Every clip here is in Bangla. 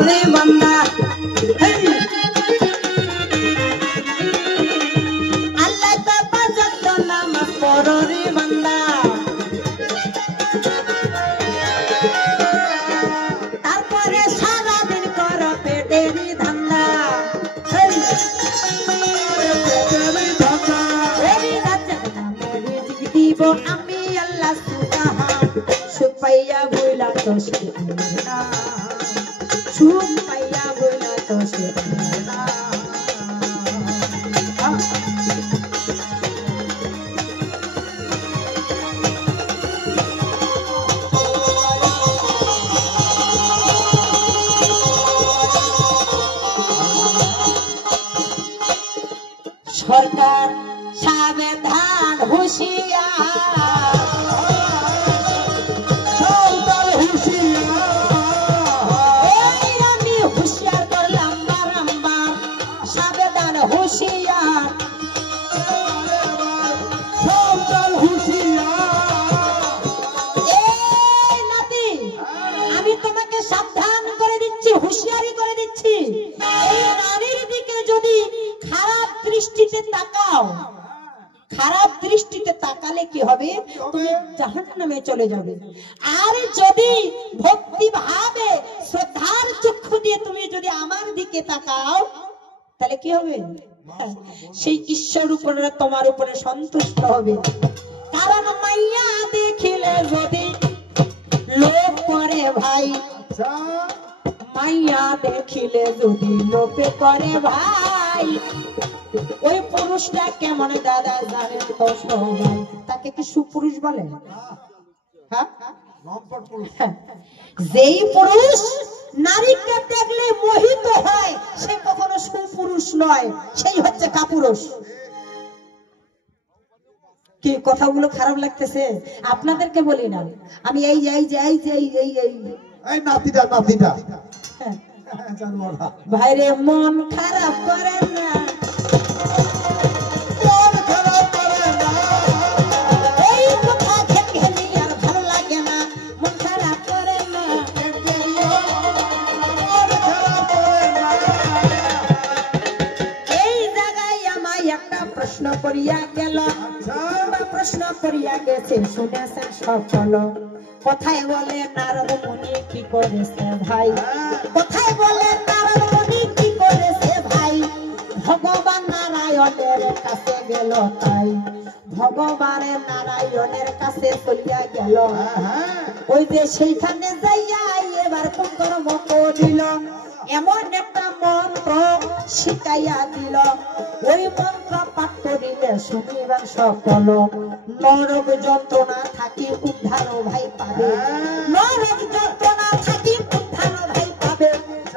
পররে বান্দা আল্লাহ বাবা যত নামাজ পররে বান্দা তারপরে সারাদিন কর পেটেরই ধান্দা দিব আমি আল্লাহ সুবহান সুখ পাইয়া বইলা তো সে না সুখ পাইয়া বইলা তো সে না সরকার সাবধান হুঁশিয়ার আমি হুঁশিয়ার করলাম বারম্বার সাবধান হুঁশিয়ার এই নাতি আমি তোমাকে সাবধান করে দিচ্ছি হুঁশিয়ারি করে দিচ্ছি এই নারীর দিকে যদি খারাপ দৃষ্টিতে তাকাও খারাপ দৃষ্টিতে তাকালে কি হবে তুমি জাহান্নামে চলে যাবে আর যদি ভক্তি ভাবে শ্রদ্ধার চক্ষু দিয়ে তুমি যদি আমার দিকে তাকাও তাহলে কি হবে সেই ঈশ্বর উপরে তোমার উপরে সন্তুষ্ট হবে কারণ মাইয়া দেখিলে যদি লোভ করে ভাই মাইয়া দেখিলে যদি লোভে করে ভাই ওই পুরুষটা কেমন দাদা জানেন তো সবাই তাকে কি সুপুরুষ বলে যেই পুরুষ নারীকে দেখলে মোহিত হয় সে কখনো সুপুরুষ নয় সেই হচ্ছে কাপুরুষ কি কথাগুলো খারাপ লাগতেছে আপনাদেরকে বলি না আমি এই নাতিটা ভাইরে মন খারাপ করেন না প্রশ্ন করিয়া গেছে শুনেছেন সকল কথায় বলে নারদ মুনি কি করেছে ভাই কথায় বলে নারদ মুনি কি করেছে ভাই ভগবান নারায়ণের কাছে গেল তাই ভগবান নারায়ণের কাছে চলিয়া গেল ওই যে সেইখানে যাইয়া এবার কোন কর্ম করিল এমন একটা মন্ত্র শিখাইয়া দিল ওই মন্ত্র পাঠ করিলে শুনিবার সকল নরক যন্ত্রণা থাকি উদ্ধার ভাই পাবে নরক যন্ত্রণা থাকি উদ্ধার ভাই পাবে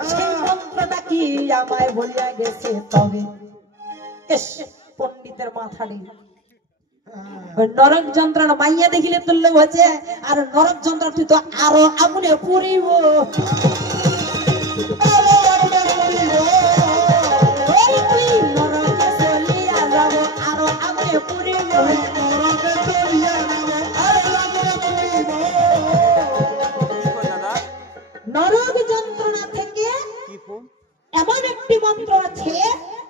সেই মন্ত্রটা কি আমায় বলিয়া গেছে তবে পণ্ডিতের মাথাড়ি নরক যন্ত্রণা মাইয়া দেখিলে তুললে হচ্ছে আর নরক যন্ত্রণা তুই তো আরো আগুনে পুরিব নরক যন্ত্রণা থেকে এমন একটি মন্ত্র আছে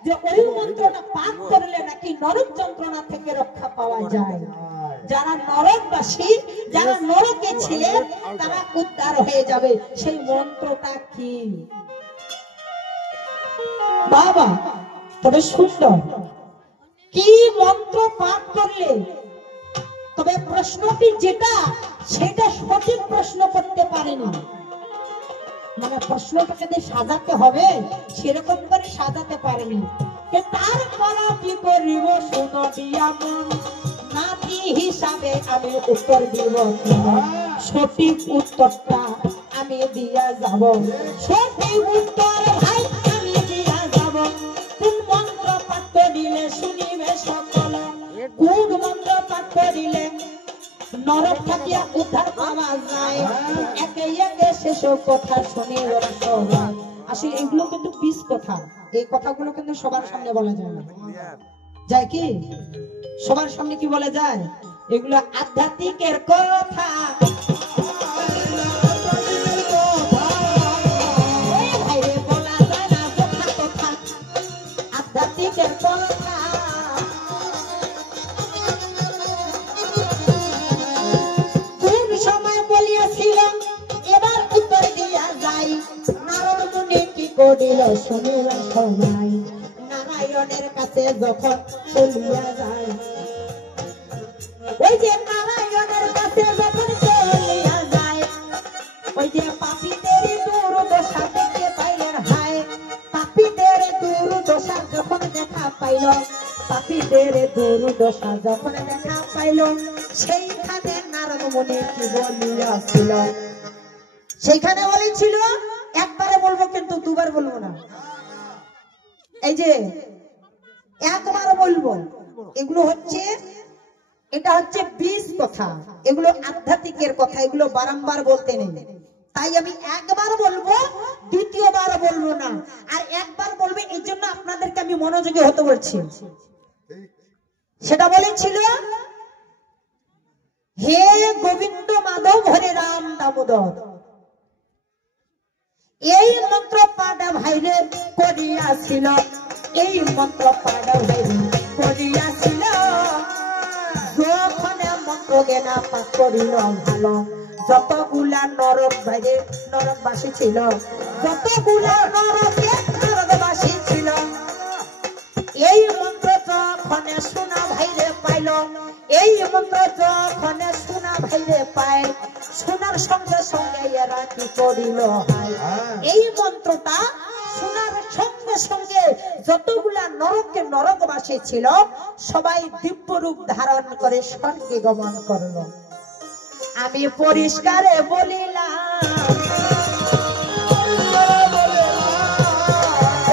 যে ওই মন্ত্রটা পাঠ করলে নাকি নরক যন্ত্রণা থেকে রক্ষা পাওয়া যায় যারা নরকবাসী যারা নরকে ছিলেন তারা উদ্ধার হয়ে যাবে সেই মন্ত্রটা কি বাবা তবে সুন্দর কি মন্ত্র পাঠ করলে তবে প্রশ্নটি যেটা সেটা সঠিক প্রশ্ন করতে পারেনি মানে প্রশ্নটাকে সাজাতে হবে সেরকম করে সাজাতে পারেনি তার করা কি করিব শুনো দিয়া মন নাতি হিসাবে আমি উত্তর দিব সঠিক উত্তরটা আমি দিয়া যাব সঠিক উত্তর ভাই আমি দিয়া যাব কোন মন্ত্র পাঠ করিলে শুনিবে সকল কোন মন্ত্র পাঠ করিলে নরক থাকিয়া উদ্ধার পাওয়া যায় একে একে শেষ কথা শুনিবে সবাই আসলে এগুলো কিন্তু বিশ কথা এই কথাগুলো কিন্তু সবার সামনে বলা যায় না যায় কি সবার সামনে কি বলা যায় এগুলো আধ্যাত্মিকের কথা করিল শুনিবার সময় নারায়ণের কাছে যখন চলিয়া যায় ওই যে নারায়ণের কাছে যখন চলিয়া যায় ওই যে পাপীদের দুর্দশা দেখতে পাইলেন হায় পাপীদের দুর্দশা যখন দেখা পাইল পাপীদের দুর্দশা যখন দেখা পাইল সেইখানে নারদ মুনি কি বলিয়াছিল সেইখানে বলেছিল একবারে বলবো কিন্তু দুবার বলবো না এই যে একবার বলবো এগুলো হচ্ছে এটা হচ্ছে 20 কথা এগুলো আধ্যাত্মিকের কথা এগুলো বারংবার বলতে নেই তাই আমি একবার বলবো দ্বিতীয়বার বলবো না আর একবার বলবে এই জন্য আপনাদেরকে আমি মনোযোগী হতে বলছি সেটা বলেছিল হে গোবিন্দ মাধব হরে রাম দামোদর এই মন্ত্র পাঠা ভাইরে করিয়াছিল এই মন্ত্র পাঠা ভাইরে করিয়াছিল যখন মন্ত্র জ্ঞানা পাঠ করিল ভালো যতগুলা নরক ভাইরে নরকবাসী ছিল যতগুলা নরকবাসী ছিল এই মন্ত্র যখন শোনা ভাইরে পাইল এই মন্ত্র যখন শোনা ভাইরে পায় শোনার সঙ্গে সঙ্গে এরা কি করিল এই মন্ত্রটা শোনার সঙ্গে সঙ্গে যতগুলা নরকে নরকবাসী ছিল সবাই দিব্য রূপ ধারণ করে স্বর্গে গমন করলো আমি পরিষ্কারে বলিলাম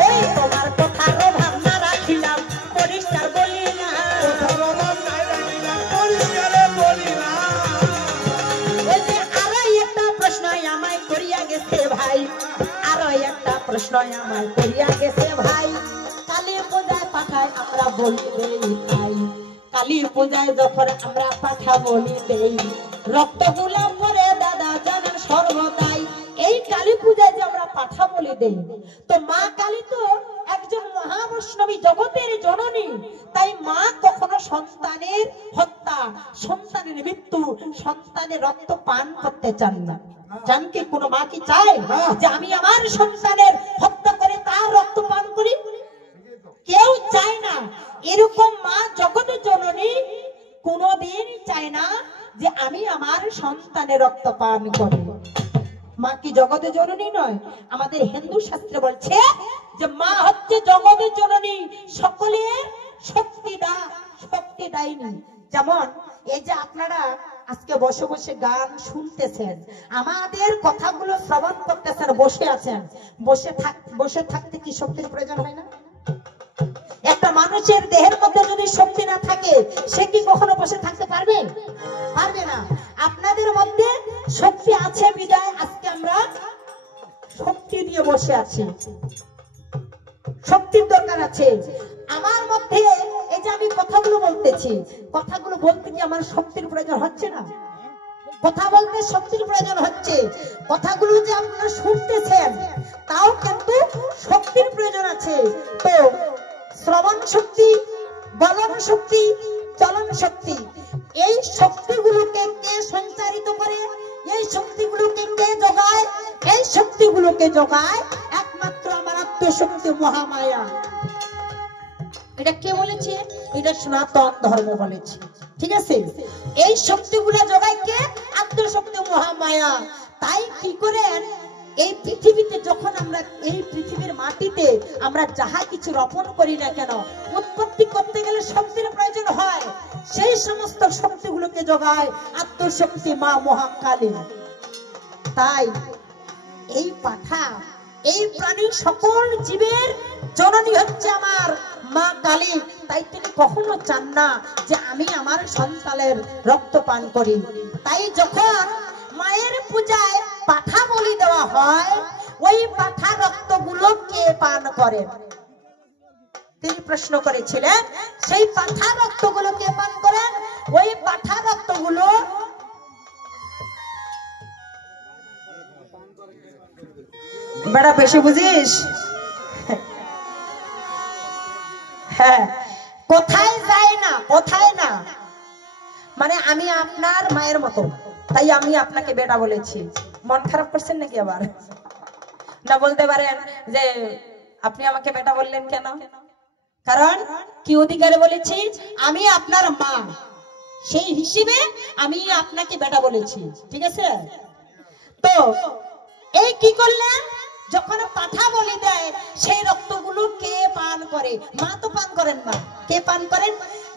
এই তোমার কথার ভাবনা রাখিলাম পরিষ্কার বলিলাম এই যে আরো একটা প্রশ্ন আমায় করিয়া গেছে ভাই আরো একটা প্রশ্ন আমায় করিয়া গেছে ভাই কালী পূজায় পাঠায় আমরা বলি দেই ভাই কালী পূজায় যখন আমরা পাঠা বলি দেই রক্তগুলা পরে দাদা জানেন সর্বদাই এই কালী পূজায় যে আমরা পাঠা বলি দেই তো মা কালী তো একজন মহাবৈষ্ণবী জগতের জননী তাই মা কখনো সন্তানের হত্যা সন্তানের মৃত্যু সন্তানের রক্ত পান করতে চান না জান কি কোন মা কি চায় যে আমি আমার সন্তানের হত্যা করে তার রক্ত পান করি কেউ চায় না এরকম মা জগতের জননী কোনদিন চায় না যে আমি আমার সন্তানের রক্ত পান করি মা কি জগতের জননী নয় আমাদের হিন্দু শাস্ত্রে বলছে যে মা হচ্ছে জগতের জননী সকলের শক্তিদায়িনী যেমন এই যে আপনারা আজকে বসে বসে গান শুনতেছেন আমাদের কথাগুলো শ্রবণ করতেছেন বসে আছেন বসে থাকতে কি শক্তির প্রয়োজন হয় না একটা মানুষের দেহের মধ্যে যদি শক্তি না থাকে সে কি কখনো বসে থাকতে পারবে পারবে না আপনাদের মধ্যে শক্তি আছে বিদায় আজকে আমরা শক্তি নিয়ে বসে আছি শক্তির দরকার আছে আমার মধ্যে এই যে আমি কথাগুলো বলতেছি কথাগুলো বলতে কি আমার শক্তির প্রয়োজন হচ্ছে না কথা বলতে শক্তির প্রয়োজন হচ্ছে কথাগুলো যে আপনারা শুনতেছেন তাও কিন্তু শক্তির প্রয়োজন আছে তো শ্রবণ শক্তি বলন শক্তি চলন শক্তি এই শক্তিগুলোকে কে সঞ্চারিত করে এই শক্তিগুলোকে কে যোগায় এই শক্তিগুলোকে যোগায় একমাত্র আমার আত্মশক্তি মহামায়া এটা কে বলেছে এটা সনাতন ধর্ম বলেছে ঠিক আছে এই শক্তিগুলো যোগায় কে আত্মশক্তি মহামায়া তাই কি করেন এই পৃথিবীতে যখন আমরা এই পৃথিবীর মাটিতে আমরা যাহা কিছু রোপণ করি না কেন উৎপত্তি করতে গেলে শক্তির প্রয়োজন হয় সেই সমস্ত শক্তিগুলোকে যোগায় আত্মশক্তি মা মহাকালী তাই এই পাঠা এই প্রাণীর সকল জীবের জননী হচ্ছে আমার মা কালী তাই তিনি কখনো চান না যে আমি আমার সন্তানের রক্ত পান করি তাই যখন মায়ের পূজায় পাঠা বলি দেওয়া হয় ওই পাঠা রক্তগুলো কে পান করে তিনি প্রশ্ন করেছিলেন সেই পাঠা রক্তগুলো কে পান করেন ওই পাঠা রক্তগুলো বেড়া বেশি বুঝিস হ্যাঁ কোথায় যায় না কোথায় না মানে আমি আপনার মায়ের মতো তাই আমি আপনাকে বেটা বলেছি মন খারাপ করছেন নাকি আবার না বলতে পারেন যে আপনি আমাকে বেটা বললেন কেন? কারণ কি অধিকারে বলেছি? আমি আপনার মা, সেই হিসেবে আমি আপনাকে বেটা বলেছি, ঠিক আছে? তো এই কি করলেন, যখন পাঠা বলি দেয় সেই রক্তগুলো কে পান করে? মা তো পান করেন না, কে পান করেন?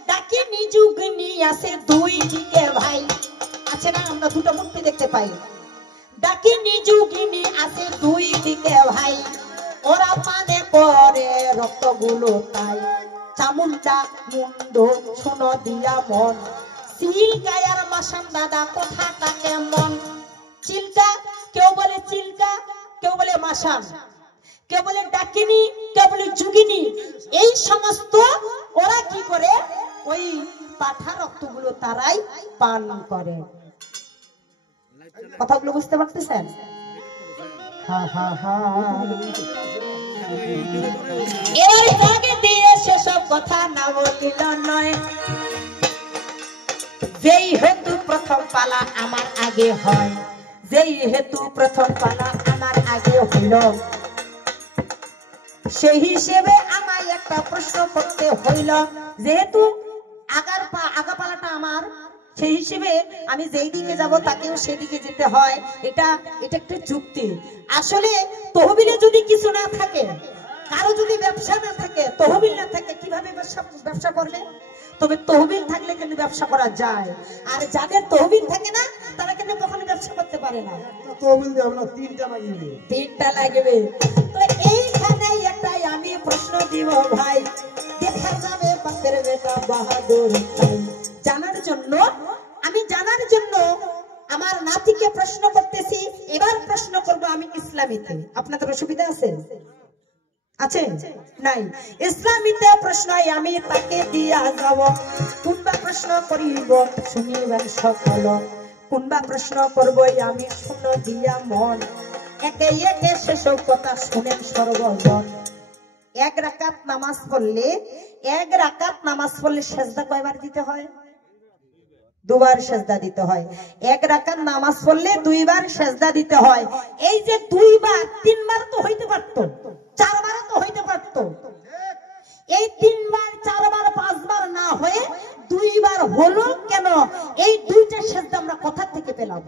ডাকি নিজুগ্নি আছে দুই দিকে ভাই, আছে না? আমরা দুটো মূর্তি দেখতে পাই। ডাকি নিজুগ্নি আছে দুই দিকে ভাই, ওরা পানে করে রক্তগুলো তাই। চামুন্ডা মুন্ড শোনো দিয়া মন, চিলকায়ার মাসান দাদা কথাটা কেমন? চিলকা, কেউ বলে চিলকা, কেউ বলে মাসান, কেউ বলে ডাকিনি, কেউ বলে যুগিনী। এই সমস্ত ওরা কি করে? ওই পাঠা রক্তগুলো তারাই পান করে। কথাগুলো বুঝতে পারতেছেন? এর আগে দিয়ে সেসব কথা না বলিল নয়, যেই হেতু প্রথম পালা আমার আগে হয়, যেই হেতু প্রথম পালা আমার আগে হইল, সেই হিসেবে আমায় একটা প্রশ্ন করতে হইল। যেহেতু আগা পালাটা আমার, সেই হিসেবে আমি যেই দিকে যাব তাকেও সেদিকে যেতে হয়। এটা একটা যুক্তি। আসলে তহবিলে যদি কিছু না থাকে, কারো যদি ব্যবসা না থাকে, তহবিল না থাকে, কিভাবে ব্যবসা করবে? তবে তহবিল থাকলে কিন্তু ব্যবসা করা যায়। আর যাদের তহবিল থাকে না তারা কিন্তু কখনো ব্যবসা করতে পারে না। তহবিল দেব না, তিনটা লাগবে। তো এইখানে একটাই আমি প্রশ্ন দিব ভাই, দেখা যাবে বাপের বেটা বাহাদুর ভাই। জানার জন্য আমার নাতিকে প্রশ্ন করতেছি। এবার প্রশ্ন করব আমি ইসলামীতে। আপনাদের অসুবিধা আছে? নাই? ইসলামীতে প্রশ্ন আমি তাকে দিয়া যাব। কোনবা প্রশ্ন করিব শুনিবেন সকল, কোনবা প্রশ্ন করব আমি শুন দিয়া মন। একে একে সেসব কথা শুনেন সর্বজন। এক রাকাত নামাজ পড়লে সেজদা কয়বার দিতে হয়? দুবার সেজদা দিতে হয়। এক রাকাত নামাজ পড়লে দুইবার সেজদা দিতে হয়। এই যে দুইবার, তিনবার তো হইতে পারত, চারবার তো হইতে পারত। এই তিনবার, চারবার, পাঁচবার না হয়ে দুইবার হলো কেন? এই দুইটা সেজদা আমরা কোথা থেকে পেলাম?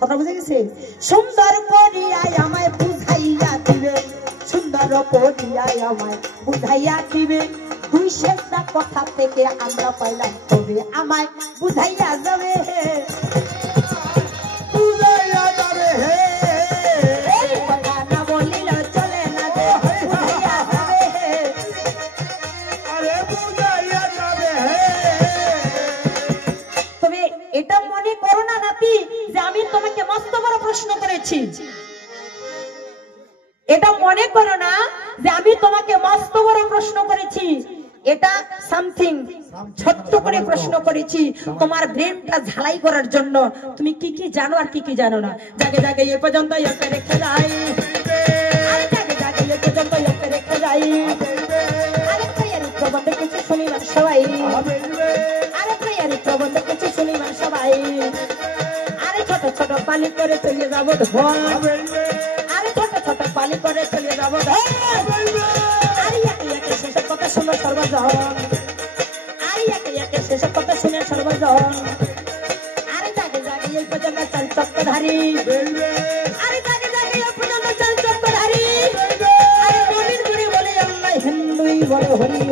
কথা বুঝে গেছে? সুন্দর করিয়া আমায় বুঝাইয়া দিবে, সুন্দর করিয়া আমায় বুঝাইয়া দিবে। দুই সেজদা কথা থেকে আমরা পাইলাম, তবে আমায় বুঝাইয়া যাবে, বুঝাইয়া যাবে হে। এই কথা না বলিল চলে না রে, বুঝাইয়া যাবে হে। আরে বুঝাইয়া যাবে হে। তবে এটা মনে করো না নাতি যে আমি তোমাকে মস্ত বড় প্রশ্ন করেছি। এটা মনে করো না যে আমি তোমাকে মস্ত বড় প্রশ্ন করেছি। এটা সামথিং ছোট্ট করে প্রশ্ন করেছি তোমার ব্রেনটা ঝালাই করার জন্য। তুমি কি কি জানো আর কি কি জানো না। জাগে জাগে এ পর্যন্ত একে রেখে যাই, আরে জাগে জাগে এ পর্যন্ত একে রেখে যাই। আরে প্রিয়ারি প্রবন্ধ কিছু শুনিবেন সবাই, আরে প্রিয়ারি প্রবন্ধ কিছু শুনিবেন সবাই। আরে ছোট ছোট পালি করে চলে যাবো ধন, আরে ছোট ছোট পালি করে চলে যাবো ধন। আরে একে একে সেসব কথা শুনো সর্বজন, আরে একে একে সেসব কথা শুনে সর্বজন। আরে জাগে জাগে এই পর্যন্ত চাল চক্রধারী, আরে জাগে জাগে এই পর্যন্ত চাল চক্রধারী। আরে মনির গুড়ি বলে আল্লাহ, হিন্দুই বলে হরি।